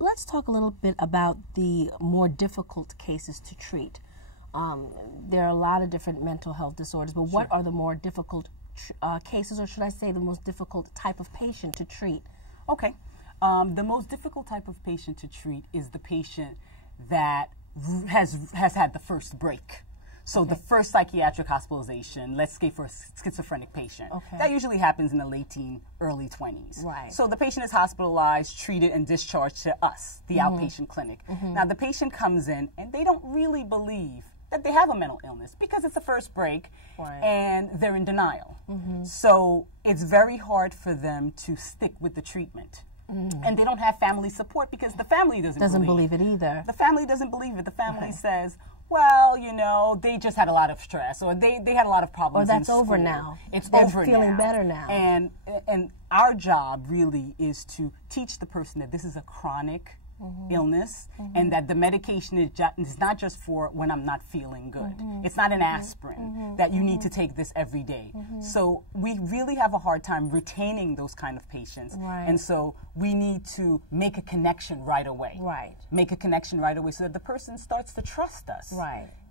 let's talk a little bit about the more difficult cases to treat. There are a lot of different mental health disorders, but what are the more difficult cases, or should I say the most difficult type of patient to treat? Okay. The most difficult type of patient to treat is the patient that has had the first break. So the first psychiatric hospitalization, let's say for a schizophrenic patient, that usually happens in the late teen, early 20s. Right. So the patient is hospitalized, treated, and discharged to us, the outpatient clinic. Now the patient comes in and they don't really believe that they have a mental illness because it's the first break and they're in denial. So it's very hard for them to stick with the treatment. And they don't have family support because the family doesn't believe it either. The family doesn't believe it. The family says, well, you know, they just had a lot of stress, or they had a lot of problems. Or that's in over school. now. It's They're over feeling now. better now. And our job really is to teach the person that this is a chronic illness, and that the medication is not just for when I'm not feeling good. It's not an aspirin that you need to take this every day. So we really have a hard time retaining those kind of patients, and so we need to make a connection right away. Make a connection right away so that the person starts to trust us.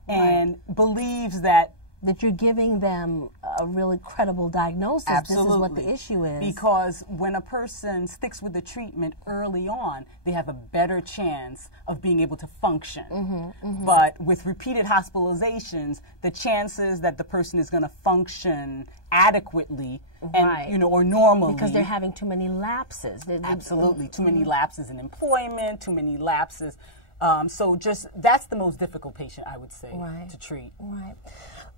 And believes that you're giving them a really credible diagnosis. Absolutely. This is what the issue is. Because when a person sticks with the treatment early on, they have a better chance of being able to function. But with repeated hospitalizations, the chances that the person is going to function adequately and, you know, or normally, because they're having too many lapses. Absolutely. Too many lapses in employment, too many lapses. So that's the most difficult patient, I would say, to treat.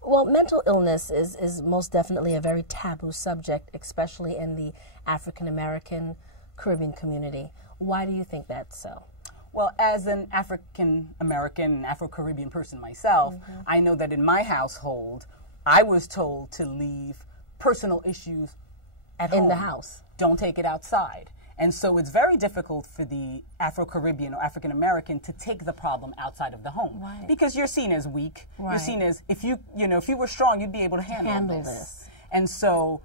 Well, mental illness is most definitely a very taboo subject, especially in the African American Caribbean community. Why do you think that's so? Well, as an African American, Afro-Caribbean person myself, I know that in my household, I was told to leave personal issues at home. In the house. Don't take it outside. And so it's very difficult for the Afro-Caribbean or African-American to take the problem outside of the home. Because you're seen as weak. You're seen as, if you were strong, you'd be able to handle this. And so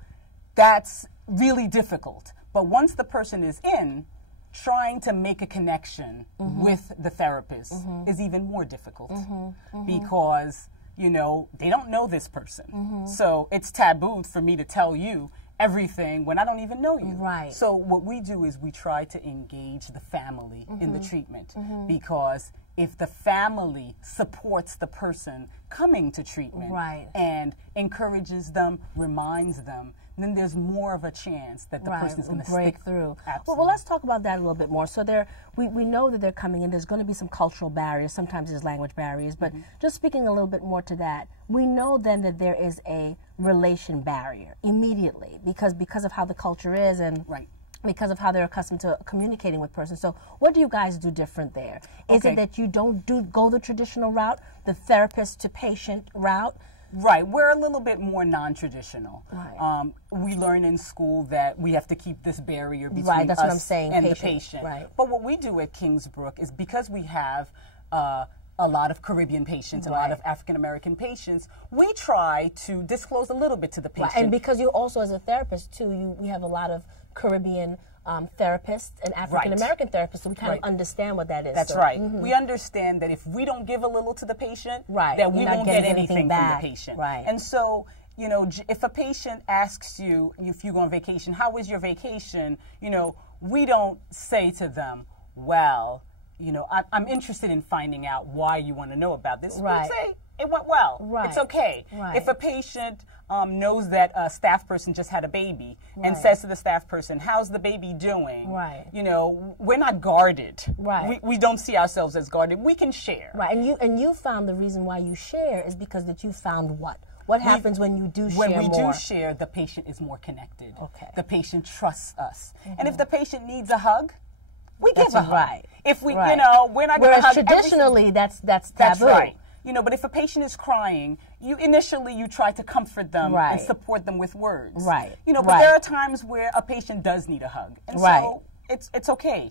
that's really difficult. But once the person is in, trying to make a connection with the therapist is even more difficult. Because, you know, they don't know this person. So it's taboo for me to tell you everything when I don't even know you. So what we do is we try to engage the family in the treatment, because if the family supports the person coming to treatment and encourages them, reminds them, then there's more of a chance that the person is going to break through. Well, let's talk about that a little bit more. So we know that they're coming in. There's going to be some cultural barriers. Sometimes there's language barriers. But just speaking a little bit more to that, we know then that there is a relation barrier immediately because of how the culture is and because of how they're accustomed to communicating with persons. So what do you guys do different there? Is it that you don't go the traditional route, the therapist to patient route? We're a little bit more non-traditional. We learn in school that we have to keep this barrier between that's us what I'm saying, and the patient. But what we do at Kingsbrook is, because we have a lot of Caribbean patients, a lot of African-American patients, we try to disclose a little bit to the patient. And because you also, as a therapist, too, we have a lot of Caribbean therapists and African-American therapists, so we kind of understand what that is. That's We understand that if we don't give a little to the patient, that we won't get anything from the patient. And so, you know, if a patient asks you, if you go on vacation, how was your vacation? You know, we don't say to them, well, you know, I'm interested in finding out why you want to know about this. We say, it went well. It's okay. If a patient knows that a staff person just had a baby and says to the staff person, how's the baby doing? You know, we're not guarded. We don't see ourselves as guarded. We can share. And you found the reason why you share is because that you found what? What happens when you do share When we more? do share, the patient is more connected. The patient trusts us. And if the patient needs a hug, we give a hug. If we, you know, we're not going to hug. Traditionally, that's taboo. That's right. You know, but if a patient is crying, you try to comfort them and support them with words. You know, but there are times where a patient does need a hug, and so it's okay.